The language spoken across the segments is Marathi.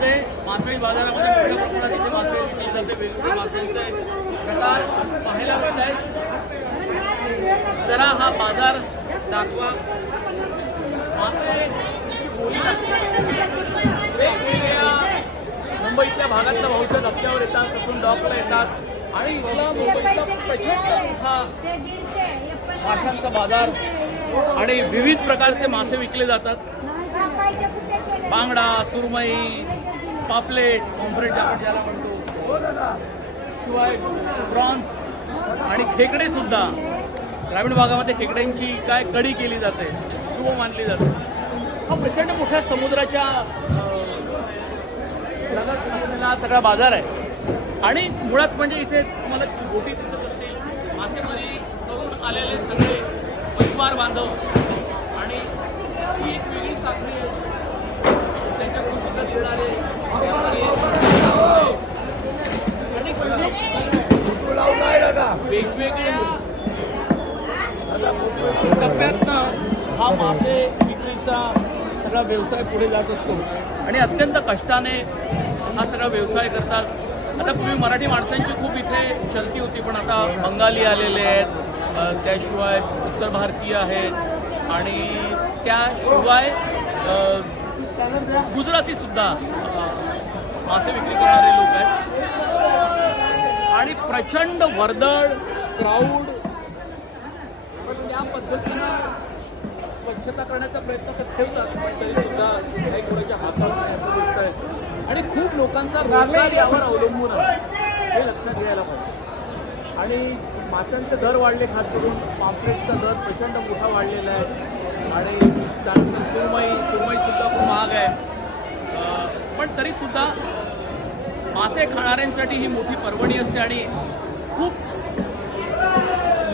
बाजारामध्ये मासळी बाजारामध्ये मोठ्या प्रमाणात इथे मासळी विकली जाते. वेगवेगळे माशांचे प्रकार पाहायला मिळत आहेत. जरा हा बाजार दाखवा. मासे वेगवेगळ्या मुंबईतल्या भागातल्या भाऊच्या धक्क्यावर येतात, ससून डॉकला येतात आणि इथला मुंबईचा प्रचंड मोठा माशांचा बाजार आणि विविध प्रकारचे मासे विकले जातात. बांगडा, सुरमई, पापलेट, पॉम्फ्रेट आपण ज्याला म्हणतो, शिवाय प्रॉन्स आणि खेकडे सुद्धा. ग्रामीण भागामध्ये खेकड्यांची काय कढी केली जाते, शुभ मानली जाते. हा प्रचंड मोठ्या समुद्राच्या हा सगळा बाजार आहे. आणि मुळात म्हणजे इथे तुम्हाला बोटी दिसत असतील, मासेमारी करून आलेले सगळे मच्छीमार बांधव आणि ही एक वेगळी साखळी आहे. त्यांच्याकडून सुद्धा येणारे व्यापारी आणि वेगवेगळ्या टप्प्यातनं हा मासे विक्रीचा सगळा व्यवसाय पुढे जात असतो आणि अत्यंत कष्टाने हा सगळा व्यवसाय करतात. आता पूर्वी मराठी माणसांची खूप इथे चलती होती, पण आता बंगाली आलेले आहेत, त्याशिवाय उत्तर भारतीय आहेत आणि त्याशिवाय गुजरातीसुद्धा मासे विक्री करणारे लोक आहेत. आणि प्रचंड वर्दळ क्राऊड. पण त्या पद्धतीनं स्वच्छता करण्याचा प्रयत्न तर ठेवतात, पण तरीसुद्धा काही कोणाच्या हातावर नाही असं दिसत आहे. आणि खूप लोकांचा रोजगार यावर अवलंबून आहे, हे लक्षात घ्यायला पाहिजे. आणि माशांचे दर वाढले, खास करून पॉम्फ्रेटचा दर प्रचंड मोठा वाढलेला आहे आणि त्यानंतर सुरमईसुद्धा खूप महाग आहे. पण तरीसुद्धा मासे खाणाऱ्यांसाठी ही मोठी पर्वणी असते आणि खूप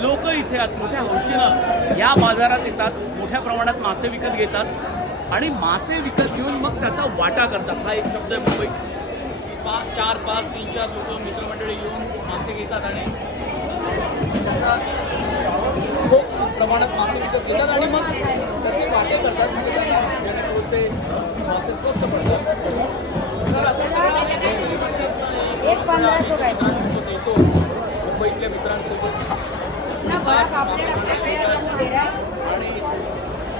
लोक इथे मोठ्या हौशीनं या बाजारात येतात, मोठ्या प्रमाणात मासे विकत घेतात आणि मासे विकत घेऊन मग त्याचा वाटा करतात. हा एक शब्द आहे मुंबईत. 4, 5, 3, 4 लोक मित्रमंडळी येऊन मासे घेतात आणि त्याचा खूप प्रमाणात मासे विकत घेतात आणि मग त्याचे वाटे करतात, जेणेकरून ते मासे स्वस्त पडतात. तर असं सगळं येतो मुंबईतल्या मित्रांसोबत आणि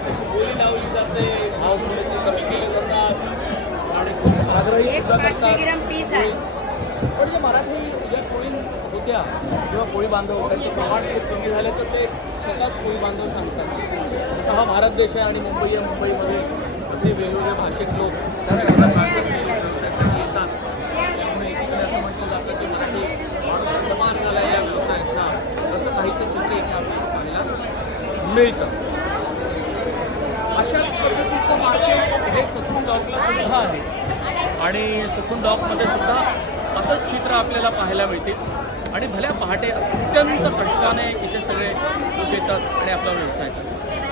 त्याची बोली लावली जाते, भाव थोडेसे कमी केले जातात आणि खूप आग्रही सुद्धा करतात. पण जे मराठी ज्या कोळी होत्या किंवा कोळी बांधव त्यांचं प्रमाण खूप कमी झालं तर ते स्वतःच कोळी बांधव सांगतात. हा भारत देश आहे आणि मुंबई आहे, मुंबईमध्ये असे वेगवेगळे भाषिक लोक येतात. त्यामुळे एकीकडे असं म्हटलं जातं की मराठी माणूस समान झाला या व्यवसायात ना, असं काहीचं चित्र इथे आपल्याला पाहायला मिळतं. अशाच पद्धतीचं मार्केट हे ससून डॉकला सुद्धा आहे आणि ससून डॉकमध्ये सुद्धा असंच चित्र आपल्याला पाहायला मिळतील आणि भल्या पहाटे अत्यंत कष्टाने इथे सगळे लोक येतात आणि आपला व्यवसाय करतात.